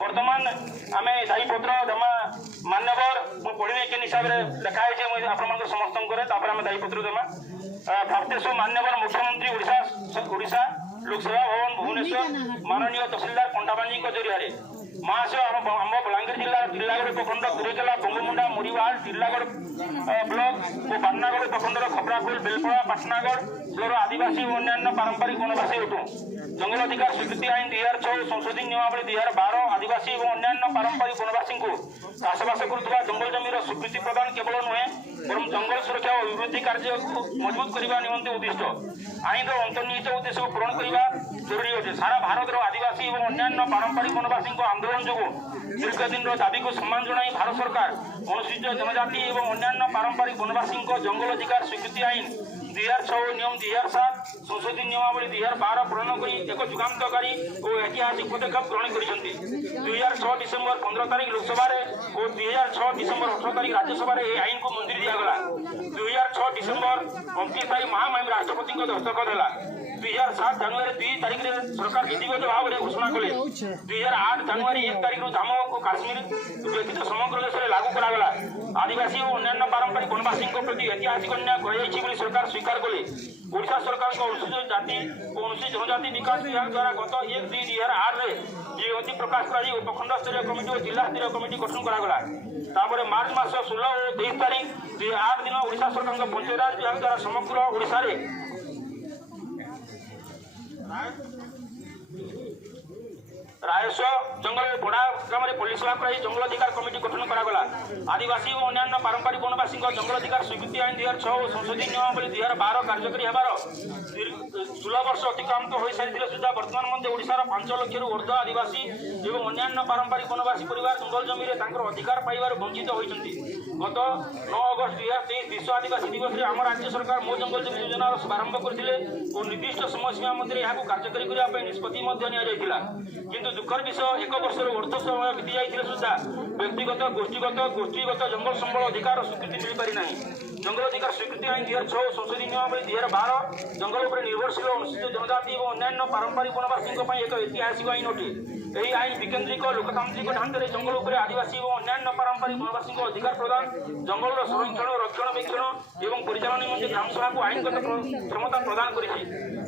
बर्तमान आम दायीपत्र देमा मान्यवर मु पढ़ी के हिसाब से लिखाई आप समस्त आम दायीपत्र देमा प्राप्तेशु मान्यवर मुख्यमंत्री ओडिशा लोकसभा भवन भुवनेश्वर माननीय तहसीलदार पंटाबांजी जरिया महाशय आम बलांगीर जिला टिल्लागढ़ प्रखंड कुरेकेला बंगमुंडा मुरीवाल टिल्लागढ़ ब्लॉक और पाटनागढ़ प्रखंडर खपराखोल बेलपड़ा पाटनागढ़ ब्लॉक आदिवासी और अन्य पारंपरिक वनवासी हेतु जंगल अधिकार स्वीकृति आईन 2006 संशोधन नियमावली 2012 आदिवासी और अन्य पारंपरिक वनवासी को चाषबास करुवा जंगल जमीर स्वीकृति प्रदान केवल नुहे बरं जंगल सुरक्षा और अभिवृद्धि कार्य को मजबूत करने निमंते उद्दिष्ट आईन अंतर्निहित उद्देश्य को पूरण करने जरूरी अच्छे सारा भारत आदिवासी और अन्य पारंपरिक वनवासी आंदोलन जो दीर्घ दिन दाबी को सम्मान जनाई भारत सरकार अनुसूचित जनजाति और अन्य पारंपरिक वनवासी जंगल अधिकार स्वीकृति आईन 2006 नियम 2007 संशोधन नियमावली 2012 प्रणयन कर एक जुगान्तकारी और ऐतिहासिक पदक्षेप ग्रहण कर 2006 डिसेम्बर 15 तारीख लोकसभा और 2006 डिसेम्बर 18 तारीख राज्यसभा आईन को मंजूरी दिगला 2006 डिसेम्बर 29 तारीख महामहिम राष्ट्रपति दस्तखत है 2007 जनवरी 2 तारीख में सरकार विधिवत भाव में घोषणा कले 2008 जनवरी 1 तारीख जम्मू और काश्मीर व्यतीत समग्र देश में लागू करागला आदिवासी और अन्य पारंपरिक वनवासी प्रति ऐतिहासिक अन्याय कर सरकार स्वीकार कले ओडिशा सरकार अनुसूचित जाति और अनुसूचित जनजाति विकास विभाग द्वारा गत 1/2/2008 ये अति प्रकाश कर उपखंड स्तरीय कमिटी और जिला स्तरीय कमिटी गठन करागला तापर मार्च मास 16 और 23 तारीख 8 दिन ओडिशा सरकार पंचायत विभाग द्वारा समग्र ओडिशा रायस जंगल बड़ा ग्राम पुलिस जंगल अधिकार कमिटी गठन करागला आदिवासी और अन्य पारंपरिक वनवासी जंगल अधिकार स्वीकृति आईन 2006 और संशोधन नियमावली 2012 कार्यकारी होबार 16 वर्ष अतिक्रांत हो सारी सुधा वर्तमान मध्य ओडिशार 5 लाख ऊर्ध्व आदिवासी और अन्य पारंपरिक वनवासी परिवार जंगल जमी अधिकार पाइबार वंचित होती गत 9 अगस्त 2023 विश्व आदिवासी दिवस में आम राज्य सरकार मो जंगल जमी योजना शुभारंभ करते और निर्दिष्ट समय सीमा मध्य यहाँ कार्यकारी करने निष्पत्ति किंतु दुखर विषय 1 वर्ष ऊर्ध्व समय बीती जाइए सुधा व्यक्तिगत गोष्ठीगत जंगल संबल अधिकार स्वीकृति मिल पारि जंगल अधिकार स्वीकृति आईन 2006 संशोधन नियमावली 2012 जंगल पर निर्भरशील अनुसूचित जनजाति और अन्य पारंपरिक वनवासी एक ऐतिहासिक आईन अटे यही आईन विकेन्द्रिक लोकतांत्रिक ढांचे जंगल उपर आदिवासी और अन्य पारंपरिक वनवासी अधिकार प्रदान जंगल संरक्षण रक्षणाबेक्षण और परिचालन निमंते ग्रामसभा को आईनगत क्षमता प्रदान कर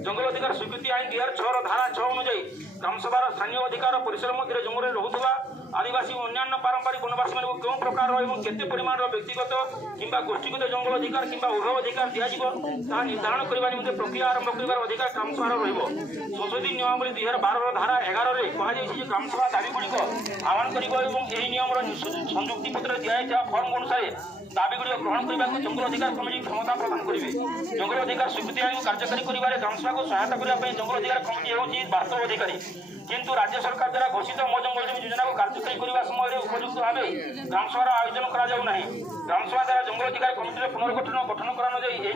जंगल अधिकार स्वीकृति आईन 2006 धारा 6 अनुଯାयी ग्रामसभा स्थानीय अधिकार परिसर मध्य जंगल रोकुवा आदिवासी और अन्य पारंपरिक वनवासी मान क्यों प्रकार केते परिमाण व्यक्तिगत किंबा गोष्ठीगत जंगल अधिकार किंबा उभय अधिकार दिज्व निर्धारण करने निमंते प्रक्रिया आरंभ कर अधिकार ग्रामसभा संशोधन नियमावली 2012 धारा 11 कहुई ग्रामसभा दाबीगुड़िक आह्वान कर नियम संयुक्ति पत्र दिया फर्म अनुसार दाबीगुड़ी ग्रहण करने को जंगल अधिकार कमिटी क्षमता प्रदान करेंगे जंगल अधिकार स्वीकृति आईन कार्यकारी कर ग्रामसभा को सहायता करने जंगल अधिकार कमिटी होगी वास्तव अधिकारी किंतु राज्य सरकार द्वारा घोषित मो जंगल जमी योजना को कार्यकारी करने समय उपयुक्त भाव ग्रामसभा आयोजन करा ग्रामसभा द्वारा जंगल अधिकार कमिटी पुनर्गठन कर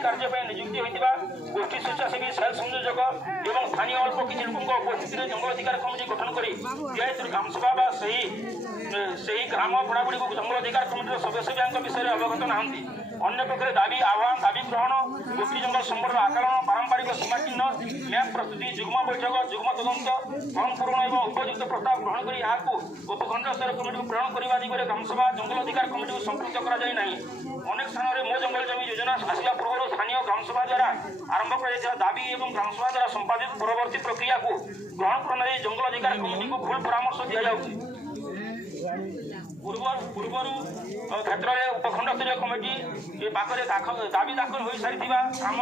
कार्य नियुक्ति होता गोष्ठी स्वेच्छासेवी सेल संयोजक और स्थानीय अल्प किसी लोकों उपस्थित जंगल अधिकार कमिटी गठन कर ग्रामसभा से ग्राम पड़ागुड़ी को जंगल अधिकार कमिटी सदस्य विषय अवगत नहांती अन्य पक्ष दाबी आह्वान दाबी ग्रहण गोष्ठी जंगल संबंध आकलन पारंपरिक सीमा चिन्ह मैप प्रस्तुति जुग्म बैठक जुग्म तदंत फर्म पूरण और उपयुक्त प्रस्ताव ग्रहण कर उपखंड स्तर कमिटी को प्रेरण करने दिगरे ग्रामसभा जंगल अधिकार कमिटी को संपृक्त कर अनेक स्थान में मो जंगल जमी योजना आसवा पूर्व स्थानीय ग्रामसभा द्वारा आरंभ कर दाबी और ग्रामसभा द्वारा संपादित परवर्ती प्रक्रिया को ग्रहण करने जंगल अधिकार कमिटी को भूल परामर्श दि जाऊँगी पूर्वर क्षेत्र में उपखंड स्तरीय कमिटी पाखे दाबी दाखल हो सारी काम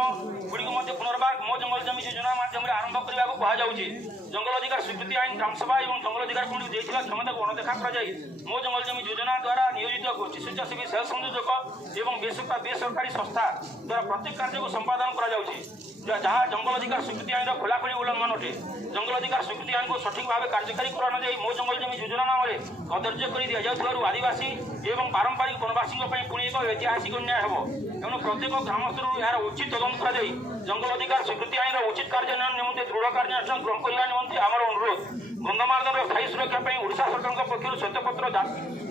गुड़ी पुनर्बार मो जंगल जमी योजना माध्यम आरंभ करने को कहुच्छी जंगल अधिकार स्वीकृति आईन ग्रामसभा और जंगल अधिकार कमिटी देता क्षमता को अणदेखा कर मो जंगल जमी योजना द्वारा नियोजित गोष्ठी स्वेच्छासेवी सेल संयोजक और बेसरकारी संस्था द्वारा प्रत्येक कार्य को संपादन कर जहाँ जंगल अधिकार स्वीकृति आईन खोलाखोली उल्लंघन अटे जंगल अधिकार स्वीकृति आईन को सठिक भाव कार्यकारी करा मो जंगल जमी योजना नाम कदर्य कर दि जाऊ आदिवासी और पारंपरिक वनवासी पुणी एक ऐतिहासिक अन्याय हो तेणु प्रत्येक ग्राम स्तर यार उचित तदंत कर जंगल अधिकार स्वीकृति आईन उचित कार्यान्वयन निमंते दृढ़ कार्यानुष्ठान ग्रहण करने निमंते आम अनुरोध गंधमार्दन स्थायी सुरक्षा ओडिशा सरकार पक्ष श्वेतपत्र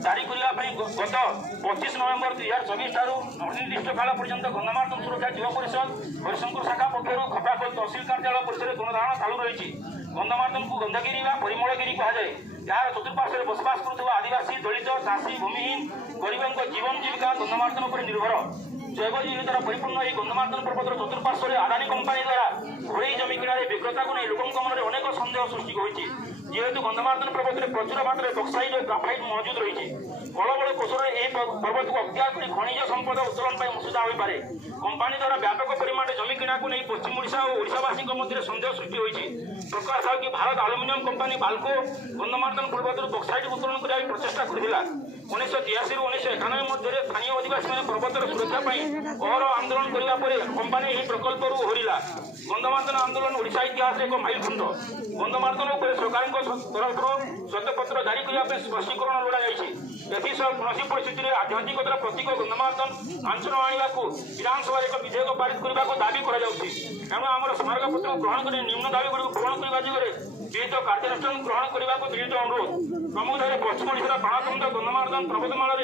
जारी करने गत 25 नवेम्बर 2024 ठारू अनिर्दिष्ट काल पर्यंत गंधमार्दन सुरक्षा जीव परिषद हरिशंकर शाखा पक्ष खपराखोल तहसिल कार्यालय परिसर जनधारण चालू रही गंधमार्दन को गंधगिरी परिमलगिरी कहुए यार चतुर्पार्श्व बसवास करुवा आदिवासी दलित चाषी भूमिहीन गरीबों जीवन जीविका गंधमार्दन पर निर्भर जैव विविधतार परिपूर्ण यह गंधमार्दन पर्वतर चतुर्पार्श्व आदानी कंपानी द्वारा घोड़ई जमी किणार विक्रेता को नहीं लोकों मन में अनेक सन्देह सृष्टि होती जेहेतु गंधमार्दन पर्वत में प्रचुर मात्रा बक्साइट और ग्राफाइट मौजूद रही बड़ बड़ कोशर यह पर्वत को अख्तियार कर खनिज संपद उत्तोलन पर असुविधा हो पारे कंपानी द्वारा व्यापक परिमाण जमी किणा को नहीं पश्चिम ओडिशा और ओडिशावासी मध्य सन्देह सृष्टि होती प्रकाश है कि भारत आलुमिनियम कंपानी बाल्को गंधमार्दन पर्वत बक्साइट उत्तोलन करने प्रचेषा करथिला 1983 ରୁ 1991 ମଧ୍ୟରେ ସ୍ଥାନୀୟ ଅଧିବାସୀମାନେ ପର୍ବତର ସୁରକ୍ଷା ପାଇଁ ଅହରହ ଆନ୍ଦୋଳନ କରିବା ପରେ କମ୍ପାନୀ ଏହି ପ୍ରକଳ୍ପରୁ ଓହରିଲା ଗନ୍ଧମାର୍ଦନ ଆନ୍ଦୋଳନ ଓଡ଼ିଶା ଇତିହାସରେ ଏକ ମାଇଲଖୁଣ୍ଟ ଗନ୍ଧମାର୍ଦନ ଉପରେ ସରକାରଙ୍କ ତରଫରୁ ଶ୍ୱେତପତ୍ର ଜାରି କରିବା ପାଇଁ ସ୍ପଷ୍ଟୀକରଣ ଲୋଡ଼ାଯାଇଛି ଏଥିସହ କୌଣସି ପରିସ୍ଥିତିରେ ଆଧ୍ୟାତ୍ମିକତାର ପ୍ରତୀକ ଗନ୍ଧମାର୍ଦନ ଆଞ୍ଚରଣ ଆଣିବାକୁ ବିଧାନସଭାରେ ଏକ ବିଧେୟକ ପାରିତ କରିବାକୁ ଦାବି କରାଯାଉଛି ଏଣୁ ଆମର ସ୍ମାରକପତ୍ର ଗ୍ରହଣ କରି ନିମ୍ନ ଦାବିଗୁଡ଼ିକୁ ପୂରଣ କରିବା ଦିଗରେ ବିହିତ କାର୍ଯ୍ୟାନୁଷ୍ଠାନ ଗ୍ରହଣ କରିବାକୁ ଦୃଢ଼ ଅନୁରୋଧ ପ୍ରମୁଖରେ ପଶ୍ଚିମ ଓଡ଼ିଶାର ପ୍ରାଣକେନ୍ଦ୍ର ଗନ୍ଧମାର୍ଦନ पर्वतमाला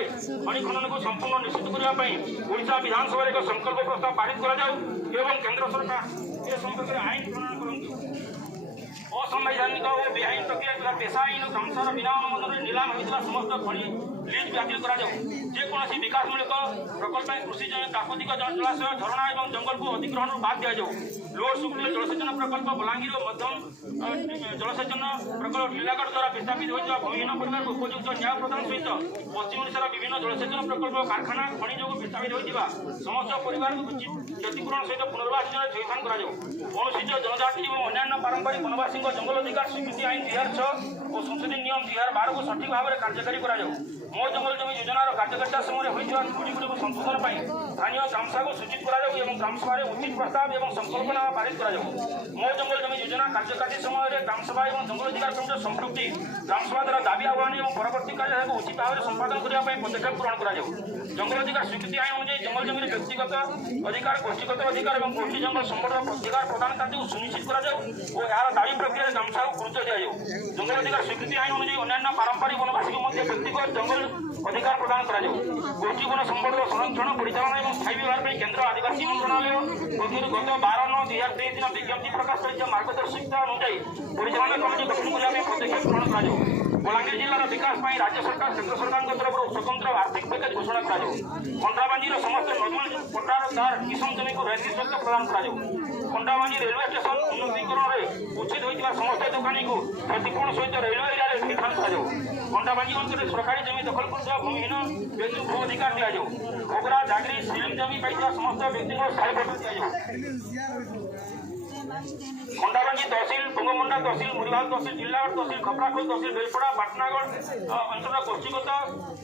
खनि खनन को संपूर्ण निश्चित करने ओडिशा विधानसभा एक संकल्प प्रस्ताव पारित कराऊ एवं केंद्र सरकार ए संपर्क में आईन प्रणयन करती असंवैधानिक और बेआईन प्रक्रिया पेशा आईन संसार बिना अनुमोदन नीलाम होता समस्त खनि लीज बातिल जेकोसी विकासमूलक प्रकल्प कृषि प्राकृतिक जलाशय झरणा और जंगल को अधिग्रहण बाद दि जाऊ लोअर सुकुल जलसेचन प्रकल्प बलांगीर मध्यम जलसेचन प्रकल्प लीलागढ़ द्वारा विस्थापित होता भूमिहीन परिवार उपयुक्त न्याय प्रदान सहित पश्चिम ओडिशार विभिन्न जलसेचन प्रकल्प कारखाना खनि जो विस्थापित होता समस्त परिवार क्षतिपूरण सहित पुनर्वास योजना थैथान अनुसूचित जनजाति और अन्य पारंपरिक वनवासी जंगल अधिकार स्वीकृति आईन 2006 और संशोधित नियम 2012 को सठिक भाव में कार्यकारी कराऊ मो जंगल जमी योजनार कार्यकारिता समय होता त्रुटिगुड़ी संशोधन स्थानीय ग्रामसभा को सूचित कराऊ ग्रामसभा उचित प्रस्ताव और संकल्पनामा पारित कराऊ मो जंगल जमी योजना कार्यकारी समय ग्रामसभा और जंगल अधिकार कमिटी संपृक्ति ग्रामसभा द्वारा दाबी आह्वान और परवर्ती कार्य उचित भाव में संपादन करने पदक्षेप ग्रहण कराऊ जंगल अधिकार स्वीकृति आईन अनुसार जंगल जमी व्यक्तिगत अधिकार गोष्ठीगत अधिकार और गोष्ठी जंगल संपद अधिकार प्रदान कार्य सुनिश्चित कराऊ और यार दाबी प्रक्रिया ग्रामसभा को गुरुत्व दिजाऊ जंगल अधिकार स्वीकृति आईन अनुसार अन्य पारंपरिक वनवासी को व्यक्तिगत जंगल अधिकार प्रदान कराऊ गोष्ठी वन संपद संरक्षण परिचालन और स्थायी विभाग में केंद्र आदिवासी मंत्रालय पक्षर गत 12/9/2023 दिन विज्ञप्ति प्रकाश कर मार्गदर्शिका अनुसार परिचालन कमिटी गठन करने पदक्षेप ग्रहण कराऊ बलांगीर जिलार विकास राज्य सरकार केंद्र सरकार तरफ स्वतंत्र आर्थिक पैकेज घोषणा कराऊ खंडाबांजीर समस्त नजूल पट्टार तार किसान जमी को रैती शुल्क प्रदान कराऊ खंडाबांजी रेलवे स्टेशन उन्नतीकरण में उचित होता समस्त दुकानी को क्षतिपूर्ण सहित रेलवे एरिया थैथान कराऊ खंडाबांजी अंचल सरकारी जमी दखल कर भूमिहीन व्यक्ति भू अधिकार दि जाऊ घोगरा जागरी सिलिंग जमी पाई समस्त व्यक्ति को स्थायी पट्टा दि जाऊ खंडाबांजी तहसिल बंगमुंडा तहसिल मुरीबाग तहसिल जिलागढ़ तहसिल खपराखोल तहसिल बेलपड़ा पाटनागढ़ अंचल गोष्ठीगत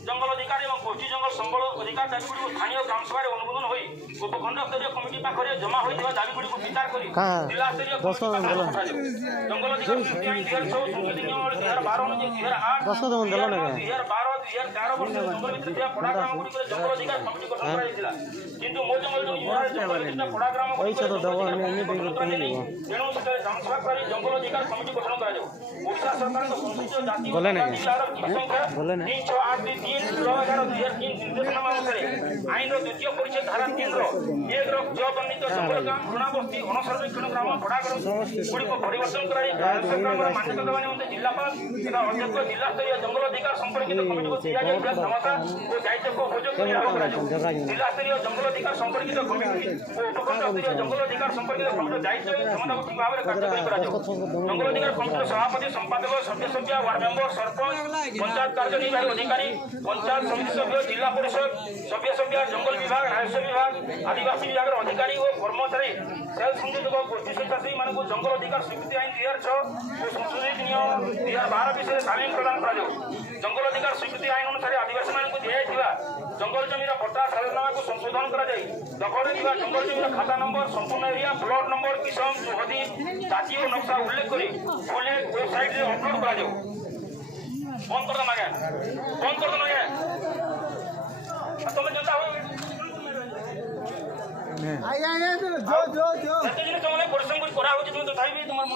जंगल अधिकार और गोष्ठी जंगल संबल अधिकार दाबीगुड़ी स्थानीय ग्रामसभा अनुमोदन हो उपखंड स्तरीय कमिटी पाखे जमा होता दाबीगुड़ी को विचार कर जिला स्तरीय जंगल अधिकार स्वीकृति आईन 2006 संशोधित नियम 2012 अनुसार 2012 वर्ष जंगल भितर पड़ा ग्रामगुड़ी जंगल अधिकार कमिटी गठन कराइला किंतु मो जंगल जंगल पड़ा ग्राम तेणु ग्रामसभा कर जंगल अधिकार कमिटी गठन कराऊ ओडिशा सरकार संशोधित जाति जिलार संख्या 3683/2003 निर्देशनामा अनुसार आईन द्वितीय परिच्छेद धारा 3 एक वर्णित जंगल ग्राम घृणाबस्ती अणसंरक्षण ग्राम पड़ाग्राम गुड़ी को परिवर्तन कर सरकार मान्यता देवा निमंते जिलापाल तथा अध्यक्ष जिला स्तरीय जंगल अधिकार संपर्कित कमिटी को दिया जाता क्षमता और दायित्व को उपयोग जिला स्तरीय जंगल अधिकार संपर्कित कमिटी और उपखंड स्तरीय जंगल अधिकार संपर्कित कमिटी दायित्व क्षमता को ठीक भाव में कार्यकारी कराऊ जंगल अधिकार कमिटी सभापति संपादक सदस्य वार्ड मेंबर सरपंच पंचायत कार्यनिर्वाही अधिकारी पंचायत समिति सभ्य जिला परिषद सभ्य जंगल विभाग राजस्व विभाग आदिवासी विभाग अधिकारी और कर्मचारी सेल संयोजक गोष्ठी स्वेच्छासेवी मानक जंगल अधिकार स्वीकृति आईन 2006 और संशोधित नियम 2012 विषय तालीम प्रदान कराऊ जंगल अधिकार स्वीकृति आईन अनुसार आदिवासी मानक दिया जंगल जमीर पट्टा साधनामा को संशोधन कर दखल जंगल जमीर खाता नंबर संपूर्ण एरिया प्लॉट नंबर किसम हदी जाति और नक्शा उल्लेख कर वेबसाइट में अपलोड कर बंद कर देना तुम जनता हो परिश्रम कर तथापि तुम मन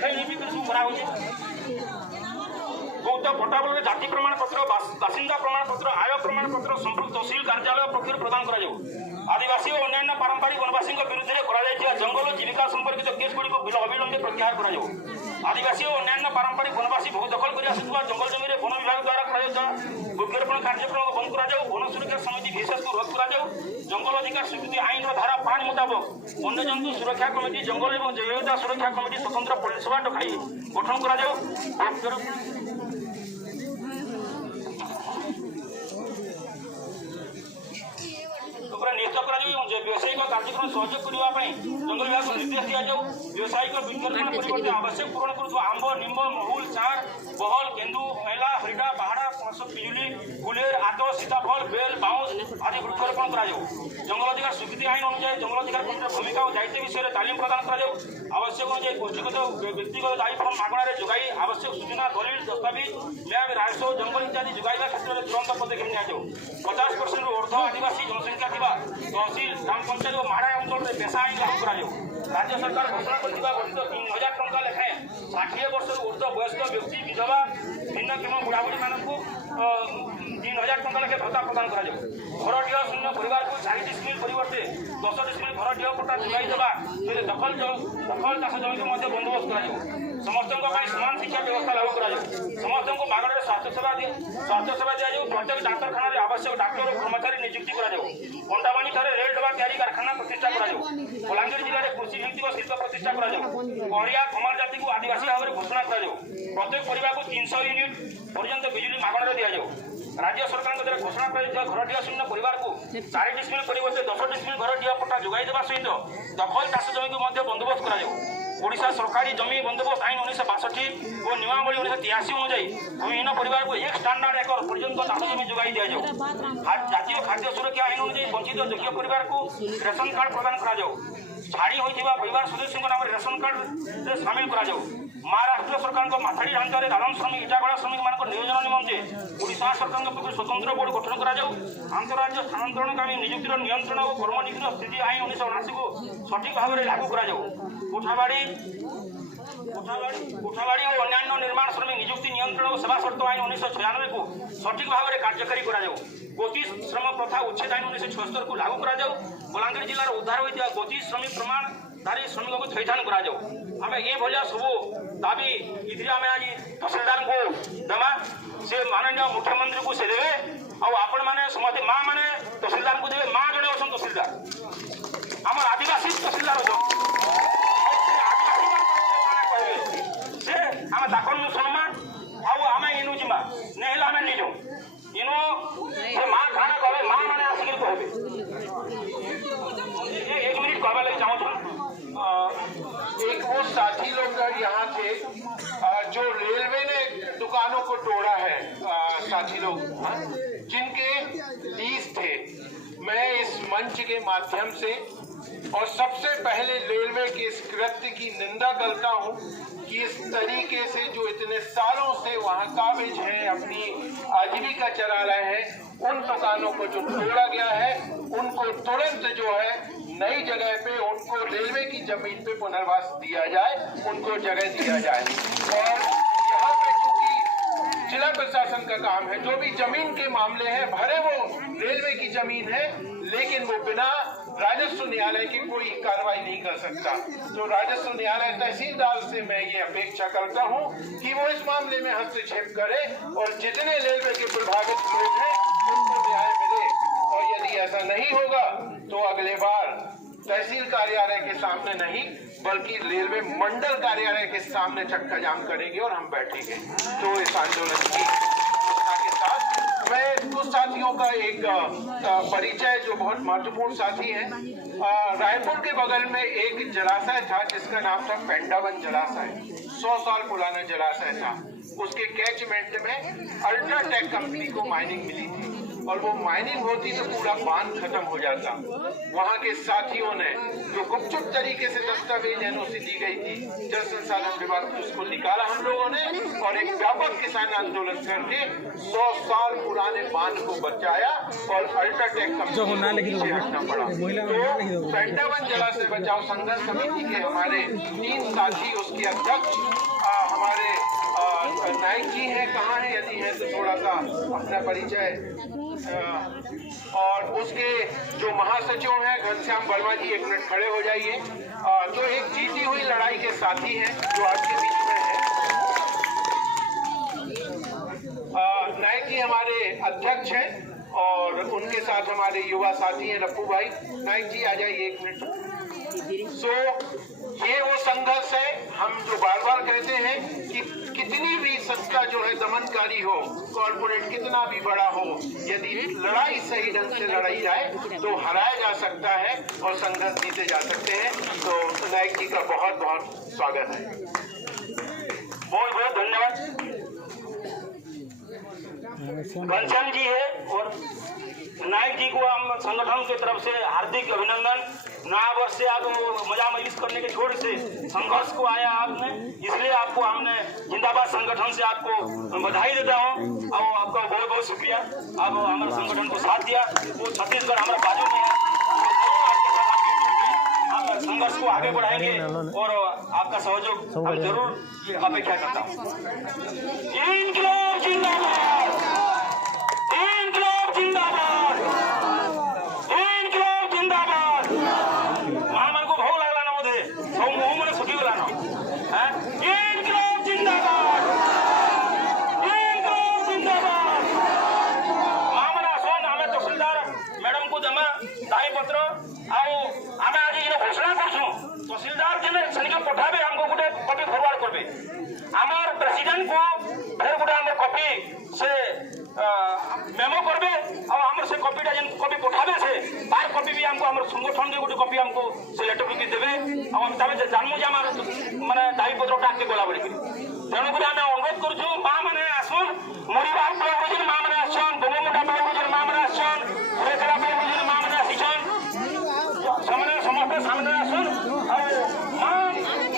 खाई बहुत पट्टा बल जाति प्रमाण पत्र बासिंदा प्रमाण पत्र आय प्रमाण पत्र संपूर्ण तहसिल कार्यालय पक्ष प्रदान कराऊ आदिवासी और अन्य पारंपरिक वनवासी विरुद्ध जंगल जीविका संपर्कित केस गुड़ी को अविलंबे प्रत्याहार कराऊ। आदिवासी और अन्य पारंपरिक वनवासी भू दखल कर जंगल जमी वन विभाग द्वारा वृक्षारोपण कार्यक्रम बंद कर वन सुरक्षा समिति विशेष को रद्द कर जंगल अधिकार स्वीकृति आईन धारा 5 मुताबक वन्यजंतु सुरक्षा कमिटी जंगल और जैव विविधता सुरक्षा कमिटी स्वतंत्र परिसेवा डकाई गठन कर निश्चित व्यावसायिक कार्यक्रम सहयोग करने जंगल विभाग को निर्देश दि जाऊ व्यावसायिक वृक्षारोपण परिवर्ते आवश्यक पूरण कर आंब निम्ब महुल चार बहल केन्दु मेला हरिडा पहाड़ा पणस पिजुली गुलेर आत सीताफल बेल बाउंस आदि वृक्षारोपण कर जंगल अधिकार स्वीकृति आईन अनुसार जंगल अधिकार कमिटीर भूमिका और दायित्व विषय तालीम प्रदान कर आवश्यक अनुसार गोष्ठीगत व्यक्तिगत दायी फर्म मागणार जोगाई आवश्यक सूचना दलिल दस्तावेज लैब राजस्व जंगल इत्यादि जोगाइबा क्षेत्र में तुरंत पदक्षेप नि 50% ऊर्ध आदिवासी जनसंख्या तहसिल ग्राम पंचायत और माड़ा अंचल में पेशा आईन लागू कर राज्य सरकार घोषणा कर गठित 3000 टंका लेखाएं 60 वर्ष ऊर्ध वयस्क व्यक्ति विधवा भिन्नक्षम बुढ़ाबुढ़ी मानू 3000 टंका लेखे भत्ता प्रदान कर घरटीह शून्य परिवार को 4 डिस्मिल परिवर्ते 10 डिस्मिल घरटीह पट्टा जोगाई देवा दखल चाष जमी को बंदोबस्त कर समस्त समान शिक्षा व्यवस्था लागू कर समस्त को मागणार स्वास्थ्य सेवा दि जाऊ प्रत्येक डाक्तखाना आवश्यक डाक्तर और कर्मचारी नियुक्ति कर कंटाबाणी रेल डबा तैयारी कारखाना प्रतिष्ठा कर बलांगीर जिले में कृषि भित्तिक शिल्प प्रतिष्ठा कर कहरिया खमार जाति को आदिवासी भाव में घोषणा कर प्रत्येक परिवार को 300 यूनिट पर्यंत बिजुली मागणार दि जाऊ राज्य सरकार द्वारा घोषणा कर घरटीह शून्य परिवार को 4 डिस्मिल परिवर्ते 10 डिस्मिल घरटीह पट्टा जोगाई देवा सहित दखल चाष जमी को बंदोबस्त कर ओडिशा सरकारी जमी बंदोबस्त आईन 1962 और नियमावली 1983 अनुଯାयी भूमिहीन परिवार को 1 स्टैंडर्ड एकर पर्यंत चाष जमी जोगाई दि जाऊ जातीय खाद्य सुरक्षा आईन अनुଯାयी वंचित योग्य परिवार को रेशन कार्ड प्रदान कर छाड़ी होता परिवार सदस्यों नाम रेशन कार्ड सामिल कर महाराष्ट्र सरकार माथाड़ी ढांचा दादन श्रमिक इटागढ़ श्रमिक मान नियोजन निमंते ओडिशा सरकार पक्ष स्वतंत्र बोर्ड गठन कर आंतरराज्य स्थानांतरणकामी नियुक्तिर नियंत्रण और कर्मनियुक्ति स्थिति आईन 1979 को सठिक भाव में लागू कर कोठाबाड़ी और अन्य निर्माण श्रमिक नियुक्ति नियंत्रण और सेवा शर्त आईन 1996 को सठिक भाव में कार्यकारी कर गोती श्रम प्रथा उच्छेद आईन 1976 को लागू कर बलांगीर जिलार उद्धार होता गोती श्रमिक प्रमाणधारी श्रमिक को थैथान कर सब दाबी इधर आम आज तहसीलदार को देमा से माननीय मुख्यमंत्री को से देवे आपण मैंने समस्त माँ मैंने तहसीलदार को देवे माँ जड़े अच्छा तहसीलदार आम आदिवासी तहसीलदार आम दाखल सुनमा आम इनु जीमा नहीं आम निज इनु माँ खाना कहे माँ मैंने आसिक कहे 1 मिनट कहवा लगे चाहूँ एक वो साथी लोग यहाँ थे जो रेलवे ने दुकानों को तोड़ा है साथी लोग जिनके लीज थे। मैं इस मंच के माध्यम से और सबसे पहले रेलवे के इस कृत्य की निंदा करता हूँ कि इस तरीके से जो इतने सालों से वहाँ काबिज हैं अपनी आजीविका चला रहे हैं उन दुकानों को जो तोड़ा गया है उनको तुरंत जो है नई जगह पे उनको रेलवे की जमीन पे पुनर्वास दिया जाए उनको जगह दिया जाए। और यहाँ पे चूंकि जिला प्रशासन का काम है जो भी जमीन के मामले हैं भरे वो रेलवे की जमीन है लेकिन वो बिना राजस्व न्यायालय की कोई कार्रवाई नहीं कर सकता। तो राजस्व न्यायालय तहसीलदार से मैं ये अपेक्षा करता हूँ कि वो इस मामले में हस्तक्षेप करे और जितने रेलवे के प्रभावित लोग हैं उनको न्याय मिले। और यदि ऐसा नहीं होगा तो अगले बार तहसील कार्यालय के सामने नहीं बल्कि रेलवे मंडल कार्यालय के सामने चक्का जाम करेंगे और हम बैठेंगे। तो इस आंदोलन की के साथ मैं कुछ साथियों का एक परिचय जो बहुत महत्वपूर्ण साथी है। रायपुर के बगल में एक जलाशय था जिसका नाम था पेंडावन जलाशय। 100 साल पुराना जलाशय था। उसके कैचमेंट में अल्ट्राटेक कंपनी को माइनिंग मिली थी और वो माइनिंग होती तो पूरा बांध खत्म हो जाता। वहाँ के साथियों ने जो गुपचुप तरीके से दस्तावेज एनओसी दी गई थी जल संसाधन विभाग को उसको निकाला हम लोगों ने और एक व्यापक किसान आंदोलन करके 100 साल पुराने बांध को बचाया और अल्ट्राटेक कंपनी को हटना पड़ा। तो पेंडावन जलाशय बचाओ संघर्ष समिति के हमारे 3 साथी उसके अध्यक्ष हमारे नायक जी हैं, कहाँ हैं? यदि हैं तो थोड़ा सा अपना परिचय। और उसके जो महासचिव हैं घनश्याम वर्मा जी 1 मिनट खड़े हो जाइए। जो एक जीती हुई लड़ाई के साथी हैं जो आज के बीच में है जी हमारे अध्यक्ष हैं और उनके साथ हमारे युवा साथी हैं रप्पू भाई। नायक जी आ जाइए 1 मिनट। सो ये वो संघर्ष है, हम जो बार बार कहते हैं कि कितनी भी संस्था जो है दमनकारी हो, कॉर्पोरेट कितना भी बड़ा हो, यदि लड़ाई सही ढंग से लड़ाई जाए तो हराया जा सकता है और संघर्ष जीते जा सकते हैं। तो नायक जी का बहुत बहुत स्वागत है। बहुत बहुत धन्यवाद। घनश्याम जी है और नायक जी को हम संगठन की तरफ से हार्दिक अभिनंदन। नया वर्ष से आप मजा मजलिस करने के छोड़ से संघर्ष को आया आपने, इसलिए आपको हमने जिंदाबाद संगठन से आपको बधाई देता हूँ और आपका बहुत बहुत शुक्रिया। आप हमारे संगठन को साथ दिया, वो छत्तीसगढ़ हमारे बाजू में है, आप संघर्ष को आगे बढ़ाएंगे और आपका सहयोग हम जरूर अपेक्षा करता हूँ। इनकलाब जिंदाबाद, इनकलाब जिंदाबाद, इनकलाब जिंदाबाद। महामान को भोग लागला ना मुझे, तो मुंह में सुखी गला ना। इनकलाब जिंदाबाद, इनकलाब जिंदाबाद। महामान आसोन हमें तहसीलदार मैडम को जमा दाई पत्र आओ हमें आज ये घोषणा करछो तहसीलदार जने सनिका पठाबे हमको गुटे कॉपी फॉरवर्ड करबे। हमार प्रेसिडेंट को फिर गुटे हम कॉपी से मेमो करबे और हमर से कॉपीटा जन कॉपी पठाबे से तार कॉपी भी हमको हमर संगठन के गुटे कॉपी हमको से लेटर लिखि देबे और हम तबे जानमु जे हमार माने दाबी पत्र टाक के बोला बड़ी तेणु हम अनुरोध करछु मां माने आसुन मोरी बात प्रभु मां